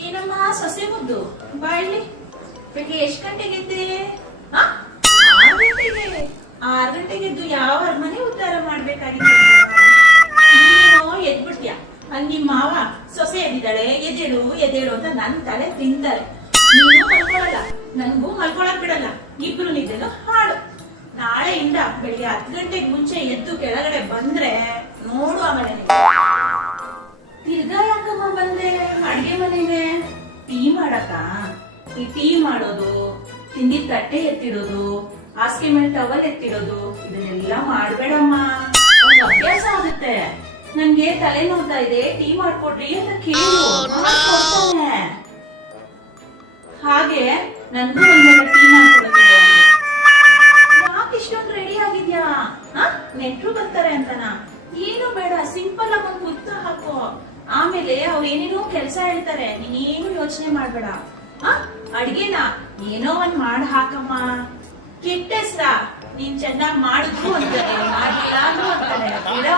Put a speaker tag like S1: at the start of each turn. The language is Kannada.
S1: ಏನಮ್ಮ, ಸೊಸೆ ಮುದ್ದು? ಬಾಳ್ಲಿ ಬೆಳಿಗ್ಗೆ ಎಷ್ಟ್ ಗಂಟೆಗೆ ಎದ್ದೆ? ಆರ್ ಗಂಟೆಗೆ. ಆರ್ ಎದ್ದು ಯಾವ ಮನೆ ಉದ್ಧಾರ ಮಾಡ್ಬೇಕಾಗಿತ್ತು? ನೀನು ಎದ್ಬಿಡ್ತೀಯ? ಅಲ್ಲಿ ನಿಮ್ ಮಾವ, ಸೊಸೆ ಎದ್ದಿದ್ದಾಳೆ, ಎದ್ದೇಳು ಎದ್ದೇಳು ಅಂತ ನನ್ ತಲೆ ತಿಂತಾರೆ ನೀನು ಮಲ್ಕೊಳಲ್ಲ ನನ್ಗೂ ಮಲ್ಕೊಳಕ್ ಬಿಡಲ್ಲ. ಇಬ್ರು ನಿದ್ದೆನು ಹಾಡು ನಾಳೆಯಿಂದ ಬೆಳಿಗ್ಗೆ ಹತ್ತು ಗಂಟೆಗೆ ಮುಂಚೆ ಎದ್ದು ಕೆಳಗಡೆ ಬಂದ್ರೆ ಅಡ್ಗೆ ಮನೆಗೆ ಟೀ ಮಾಡಕ ಈ ಟೀ ಮಾಡೋದು ತಿಂಡಿ ತಟ್ಟೆ ಎತ್ತಿಡೋದು ಹಾಸಿಗೆ ಮೇಲೆ ಟವಲ್ ಎತ್ತಿಡೋದು ಇದನ್ನೆಲ್ಲ ಮಾಡ್ಬೇಡಮ್ಮ. ಒಂದು ಅಭ್ಯಾಸ ಆಗುತ್ತೆ. ನನ್ಗೆ ತಲೆ ನೋಡ್ತಾ ಇದೆ ಟೀ ಮಾಡ್ಕೊಡ್ರಿ ಅಂತ ಕೇಳು. ಹಾಗೆ ನನ್ಗೂ ಒಂದು ಟೀ ಮಾಡ್ಕೊಡ್ತೀನಿ ಯಾಕೆ ಇಷ್ಟೊಂದು ರೆಡಿ ಆಗಿದ್ಯಾ? ನೆಂಟ್ರು ಬರ್ತಾರೆ ಅಂತನಾ? ಏನು ಬೇಡ ಸಿಂಪಲ್ ಆಗಿ ಒಂದು ಕುರ್ತಾ ಹಾಕೋ. ಆಮೇಲೆ ಅವ್ರು ಏನೇನೋ ಕೆಲಸ ಹೇಳ್ತಾರೆ, ನೀನೇನು ಯೋಚನೆ ಮಾಡ್ಬೇಡ. ಆ, ಅಡ್ಗೆನ ಏನೋ ಒಂದ್ ಮಾಡ್ ಹಾಕಮ್ಮ. ಕೆಟ್ಟ ನೀನ್ ಚೆನ್ನಾಗ್ ಮಾಡಿದ್ರು ಅಂತಾರೆ ಮಾಡಿಲ್ಲ ಅಂತಾರೆ.